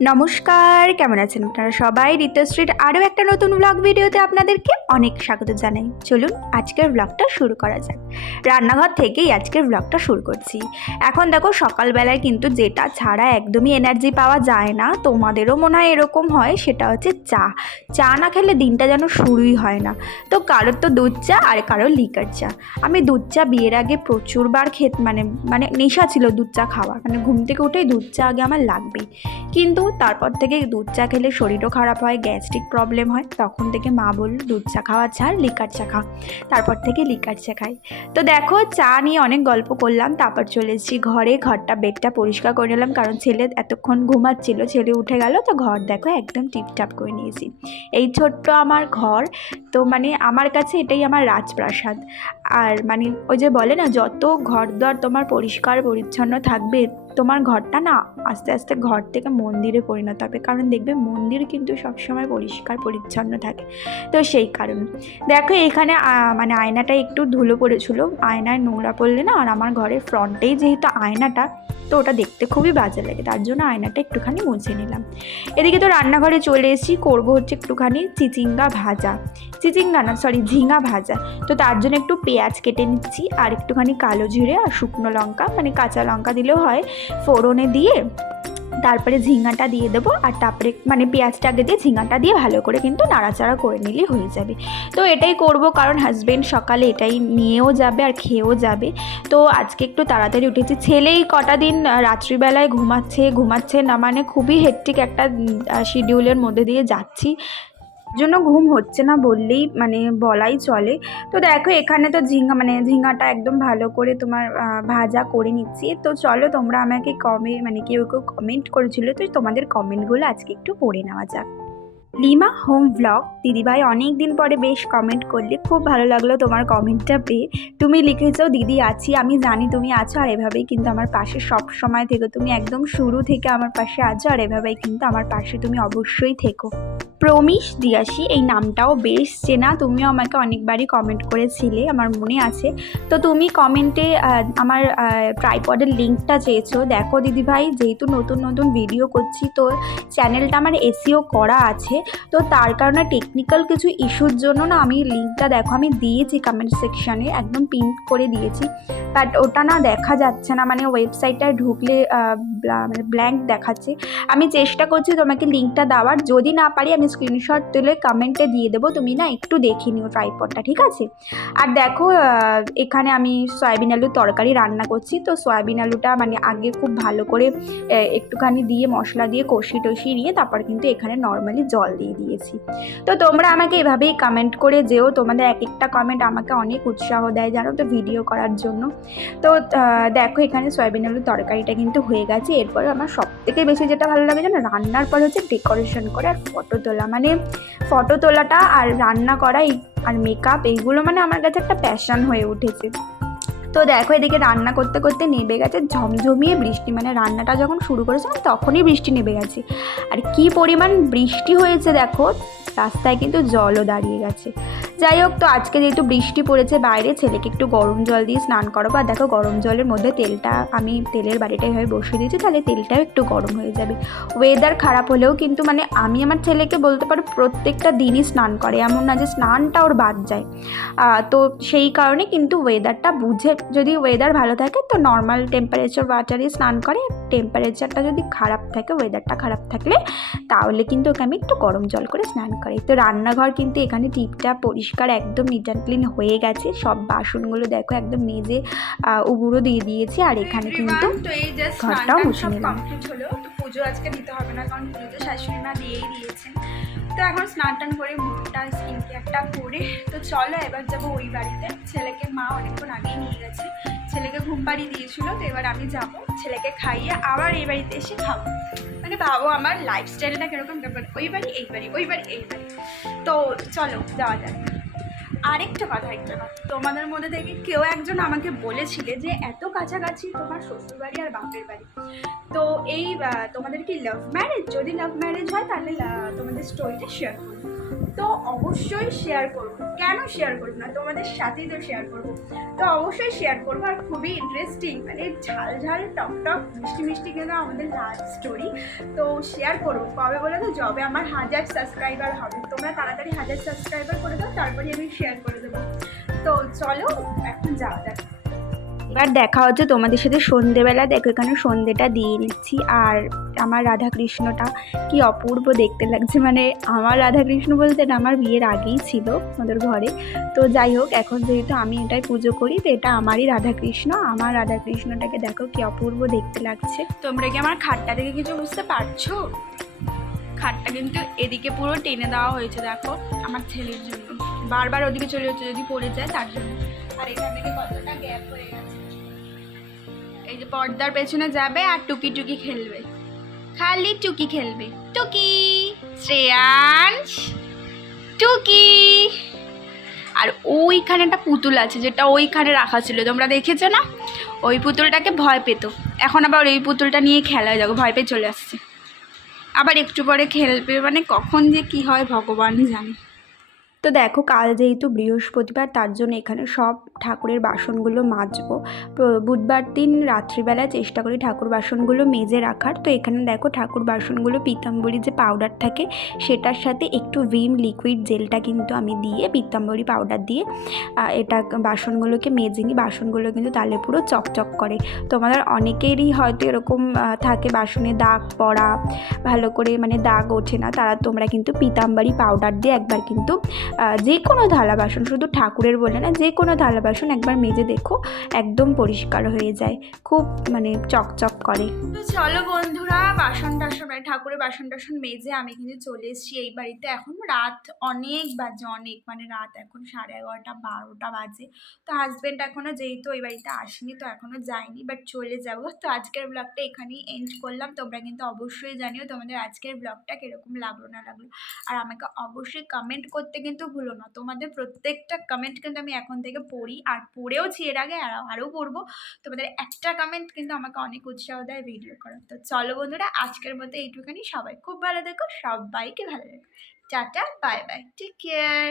নমস্কার, কেমন আছেন আপনারা সবাই? ঋতুশ্রীর আরও একটা নতুন ব্লগ ভিডিওতে আপনাদেরকে অনেক স্বাগত জানাই। চলুন আজকের ব্লগটা শুরু করা যাক। রান্নাঘর থেকেই আজকের ব্লগটা শুরু করছি। এখন দেখো সকালবেলায় কিন্তু যেটা ছাড়া একদমই এনার্জি পাওয়া যায় না, তোমাদেরও মনে হয় এরকম হয়, সেটা হচ্ছে চা। চা না খেলে দিনটা যেন শুরুই হয় না। তো কারোর তো দুধ চা আর কারোর লিকার চা। আমি দুধ চা বিয়ের আগে প্রচুরবার খেত মানে মানে নেশা ছিল দুধ চা খাওয়ার। মানে ঘুম থেকে উঠেই দুধ চা আগে আমার লাগবেই। কিন্তু তারপর থেকে দুধ চা খেলে শরীরও খারাপ হয়, গ্যাস্ট্রিক প্রবলেম হয়। তখন থেকে মা বলল, দুধ চা খাওয়া ছাড়, লিকার চা খা। তারপর থেকে লিকার চা খাই। তো দেখো, চা নিয়ে অনেক গল্প করলাম, তারপর চলে এসেছি ঘরে। ঘরটা বেডটা পরিষ্কার করে নিলাম, কারণ ছেলে এতক্ষণ ঘুমাচ্ছিল, ছেলে উঠে গেল, তো ঘর দেখো একদম টিপটাপ করে নিয়েছি। এই ছোট্ট আমার ঘর, তো মানে আমার কাছে এটাই আমার রাজপ্রাসাদ। আর মানে ওই যে বলে না, যত ঘর দর তোমার পরিষ্কার পরিচ্ছন্ন থাকবে, তোমার ঘরটা না আস্তে আস্তে ঘর থেকে মন্দিরে পরিণত হবে। কারণ দেখবে মন্দির কিন্তু সবসময় পরিষ্কার পরিচ্ছন্ন থাকে। তো সেই কারণে। দেখো এখানে মানে আয়নাটা একটু ধুলো পড়েছিল। আয়নায় নোংরা পড়লে না, আর আমার ঘরের ফ্রন্টেই যেহেতু আয়নাটা, তো ওটা দেখতে খুবই বাজে লাগে। তার জন্য আয়নাটা একটুখানি মুছে নিলাম। এদিকে তো রান্নাঘরে চলে এসেছি, করব হচ্ছে একটুখানি চিচিঙ্গা ভাজা। চিচিঙ্গা না সরি ঝিঙা ভাজা। তো তার জন্য একটু পেঁয়াজ কেটে নিচ্ছি আর একটুখানি কালো জিরে আর শুকনো লঙ্কা মানে কাঁচা লঙ্কা দিলেও হয়, ফোড়নে দিয়ে তারপরে ঝিঙাটা দিয়ে দেবো আর তারপরে মানে পেঁয়াজটা আগে দিয়ে ঝিঙাটা দিয়ে ভালো করে কিন্তু নাড়াচাড়া করে নিলেই হয়ে যাবে। তো এটাই করব কারণ হাজবেন্ড সকালে এটাই নিয়েও যাবে আর খেয়েও যাবে। তো আজকে একটু তাড়াতাড়ি উঠেছি। ছেলেই কটা দিন রাত্রিবেলায় ঘুমাচ্ছে ঘুমাচ্ছে না মানে খুবই হেট্টিক একটা শিডিউলের মধ্যে দিয়ে যাচ্ছি। জন্য ঘুম হচ্ছে না বললেই মানে বলাই চলে। তো দেখো, এখানে তো ঝিঙ্গা মানে ঝিঙ্গাটা একদম ভালো করে তোমার ভাজা করে নিচ্ছি। তো চলো তোমরা আমাকে কমে মানে কেউ কেউ কমেন্ট করেছিল, তো তোমাদের কমেন্টগুলো আজকে একটু পড়ে নেওয়া যাক। লিমা হোম ব্লগ দিদিভাই অনেক দিন পরে বেশ কমেন্ট করলে খুব ভালো লাগল তোমার কমেন্টটা পেয়ে। তুমি লিখেছো, দিদি, আছি, আমি জানি তুমি আছো আর এভাবেই কিন্তু আমার পাশে সব সময় থেকো। তুমি একদম শুরু থেকে আমার পাশে আছো আর এভাবেই কিন্তু আমার পাশে তুমি অবশ্যই থেকো। প্রমিশ দিয়াসি এই নামটাও বেশ চেনা। তুমিও আমাকে অনেকবারই কমেন্ট করেছিলে, আমার মনে আছে। তো তুমি কমেন্টে আমার ট্রাইপডের লিঙ্কটা চেয়েছো। দেখো দিদিভাই, যেহেতু নতুন নতুন ভিডিও করছি, তো চ্যানেলটা আমার এসিও করা আছে। তো তার কারণে টেকনিক্যাল কিছু ইস্যুর জন্য না আমি লিঙ্কটা দেখো, আমি দিয়েছি কমেন্ট সেকশানে একদম পিন করে দিয়েছি। বাট ওটা না দেখা যাচ্ছে না মানে ওয়েবসাইটটায় ঢুকলে মানে ব্ল্যাঙ্ক দেখাচ্ছে। আমি চেষ্টা করছি তোমাকে লিঙ্কটা দেওয়ার, যদি না পারি আমি স্ক্রিনশট তুলে কমেন্টে দিয়ে দেবো। তুমি না একটু দেখে নিও ট্রাইপডটা ঠিক আছে? আর দেখো এখানে আমি সয়াবিন আলুর তরকারি রান্না করছি। তো সয়াবিন আলুটা মানে আগে খুব ভালো করে একটুখানি দিয়ে মশলা দিয়ে কষি টষি নিয়ে তারপর কিন্তু এখানে নর্মালি জল দিয়ে দিয়েছি। তো তোমরা আমাকে এভাবেই কমেন্ট করে যেও। তোমাদের এক একটা কমেন্ট আমাকে অনেক উৎসাহ দেয়, জানো তো ভিডিও করার জন্য। তো দেখো, এখানে সয়াবিন আলুর তরকারিটা কিন্তু হয়ে গেছে। এরপরে আমার সব থেকে বেশি যেটা ভালো লাগে জানো, রান্নার পর হচ্ছে ডেকোরেশন করে আর ফটো তোলা। মানে ফটো তোলাটা আর রান্না করা আর মেকআপ এইগুলো মানে আমার কাছে একটা প্যাশন হয়ে উঠেছে। তো দেখো এদিকে রান্না করতে করতে নেবে গেছে, ঝমঝমিয়ে বৃষ্টি মানে রান্নাটা যখন শুরু করেছিলাম তখনই বৃষ্টি নেবে গেছে। আর কি পরিমাণ বৃষ্টি হয়েছে দেখো, রাস্তায় কিন্তু জলও দাঁড়িয়ে গেছে। যাই হোক, তো আজকে যেহেতু বৃষ্টি পড়েছে বাইরে, ছেলেকে একটু গরম জল দিয়ে স্নান করাবো। আর দেখো, গরম জলের মধ্যে তেলটা আমি তেলের বাড়িটা এভাবে বসিয়ে দিয়েছি, তাহলে তেলটাও একটু গরম হয়ে যাবে। ওয়েদার খারাপ হলেও কিন্তু মানে আমি আমার ছেলেকে বলতে পারো, প্রত্যেকটা দিনই স্নান করে। এমন না যে স্নানটা ওর বাদ যায়। তো সেই কারণে কিন্তু ওয়েদারটা বুঝে, যদি ওয়েদার ভালো থাকে, তো নর্মাল টেম্পারেচার ওয়াটারে স্নান করে। টেম্পারেচারটা যদি খারাপ থাকে ওয়েদারটা খারাপ থাকলে তাহলে কিন্তু ওকে আমি একটু গরম জল করে স্নান করি তো রান্নাঘর কিন্তু এখানে টিপটা পরিষ্কার একদম নিট অ্যান্ড ক্লিন হয়ে গেছে। সব বাসনগুলো দেখো একদম মেজে উবুড়ো দিয়ে দিয়েছি আর এখানে কিন্তু তো এই যে ঘরটাও মুছে নিলাম। হলো। পুজো আজকে দিতে হবে না কারণ পুজো তো শাশুড়ি মা দিয়েই দিয়েছেন। তো এখন স্নান টান করে মুখটা স্কিন কেয়ারটা করে তো চলো এবার যাব ওই বাড়িতে। ছেলেকে মা অনেকক্ষণ আগেই নিয়ে গেছে। ছেলেকে ঘুম পাড়িয়ে দিয়েছিল তো এবার আমি যাব। ছেলেকে খাইয়ে আবার এই বাড়িতে এসে খাব। মানে ভাবো আমার লাইফস্টাইলটা কীরকম ব্যাপার ওই বাড়ি, এই বাড়ি, ওই বাড়ি, এই বাড়ি। তো চলো, যাওয়া যাক। আরেকটা কথা একটা কথা। তোমাদের মধ্যে থেকে কেউ একজন আমাকে বলেছিলে যে এত কাছাকাছি তোমার শ্বশুর বাড়ি আর বাপের বাড়ি। তো এই তোমাদের কি লাভ ম্যারেজ যদি লাভ ম্যারেজ হয়, তাহলে তোমাদের স্টোরিটা শেয়ার করো। তো অবশ্যই শেয়ার করব। কেন শেয়ার করব না? তোমাদের সাথেই তো শেয়ার করব। তো অবশ্যই শেয়ার করব আর খুবই ইন্টারেস্টিং মানে ঝাল ঝাল, টক টক, মিষ্টি মিষ্টি কিন্তু আমাদের লাভ স্টোরি তো শেয়ার করব। কবে বলে তো? যবে আমার হাজার সাবস্ক্রাইবার হবে। তোমরা তাড়াতাড়ি হাজার সাবস্ক্রাইবার করে দাও তারপরে আমি শেয়ার করে দেবো। তো চলো, এখন যাওয়া যাক। এবার দেখা হচ্ছে তোমাদের সাথে সন্ধেবেলা। দেখো, এখানে সন্ধেটা দিয়ে নিচ্ছি। আর আমার রাধাকৃষ্ণটা কি অপূর্ব দেখতে লাগছে। মানে আমার রাধাকৃষ্ণ বলতে না আমার বিয়ের আগেই ছিল আমাদের ঘরে। তো যাই হোক, এখন যেহেতু আমি এটাই পুজো করি, তো এটা আমারই রাধাকৃষ্ণ। আমার রাধাকৃষ্ণটাকে দেখো কি অপূর্ব দেখতে লাগছে। তোমরা কি আমার খাটটা দেখে কিছু বুঝতে পারছ? খাটটা কিন্তু এদিকে পুরো টেনে দেওয়া হয়েছে, দেখো, আমার ছেলের জন্য। বারবার ওদিকে চলে যাচ্ছে, যদি পড়ে যায় তার জন্য। আর এখান থেকে কতটা গ্যাপ হয়ে গেছে। এই যে পর্দার পেছনে যাবে আর টুকি টুকি খেলবে। খালি টুকি খেলবে। টুকি, শ্রেয়াংশ, টুকি। আর ওইখানে একটা পুতুল আছে, যেটা ওইখানে রাখা ছিল। তোমরা দেখেছ না? ওই পুতুলটাকে ভয় পেতো। এখন আবার ওই পুতুলটা নিয়ে খেলা যাবে, ভয় পেয়ে চলে আসছে। আবার একটু পরে খেলবে। মানে কখন যে কি হয় ভগবান জানে। তো দেখো কাল যেহেতু বৃহস্পতিবার, তার জন্য এখানে সব ঠাকুরের বাসনগুলো মাজবো। বুধবার দিন রাত্রিবেলা চেষ্টা করি ঠাকুর বাসনগুলো মেজে রাখার। তো এখানে দেখো ঠাকুর বাসনগুলো পিতাম্বরী যে পাউডার থাকে, সেটার সাথে একটু ভিম লিকুইড জেলটা কিন্তু আমি দিয়ে, পিতাম্বরী পাউডার দিয়ে এটা বাসনগুলোকে মেজে নিই। বাসনগুলো কিন্তু তাহলে পুরো চকচক করে। তোমাদের অনেকেরই হয়তো এরকম থাকে বাসনে দাগ পড়া, ভালো করে মানে দাগ ওঠে না, তারা তোমরা কিন্তু পিতাম্বরী পাউডার দিয়ে একবার কিন্তু যে কোনো থালা বাসন শুধু ঠাকুরের বলে না, যে কোনো থালা বাসন একবার মেজে দেখো, একদম পরিষ্কার হয়ে যায়, খুব মানে চকচক করে। চলো বন্ধুরা, বাসন টাসন মানে ঠাকুরের বাসন টাসন মেজে আমি কিন্তু চলে এসেছি এই বাড়িতে। এখন রাত অনেক বাজে, অনেক মানে রাত এখন সাড়ে এগারোটা, বারোটা বাজে। তো হাজব্যান্ড এখনও যেহেতু ওই বাড়িতে আসেনি, তো এখনও যায়নি বাট চলে যাব। তো আজকের ব্লগটা এখানেই এন্ড করলাম। তোমরা কিন্তু অবশ্যই জানিও তোমাদের আজকের ব্লগটা কীরকম লাগল, না লাগল। আর আমাকে অবশ্যই কমেন্ট করতে কিন্তু ভুলো না। তোমাদের প্রত্যেকটা কমেন্ট কিন্তু আমি এখন থেকে পড়ি। আর পড়েওছি এর আগে, আর আরও পড়ব। তোমাদের একটা কমেন্ট কিন্তু আমাকে অনেক উৎসাহ দেয় ভিডিও করার। তো চলো বন্ধুরা, আজকের মতো এইটুখানি। সবাই খুব ভালো দেখো সবাইকে ভালো দেখো tata bye bye take care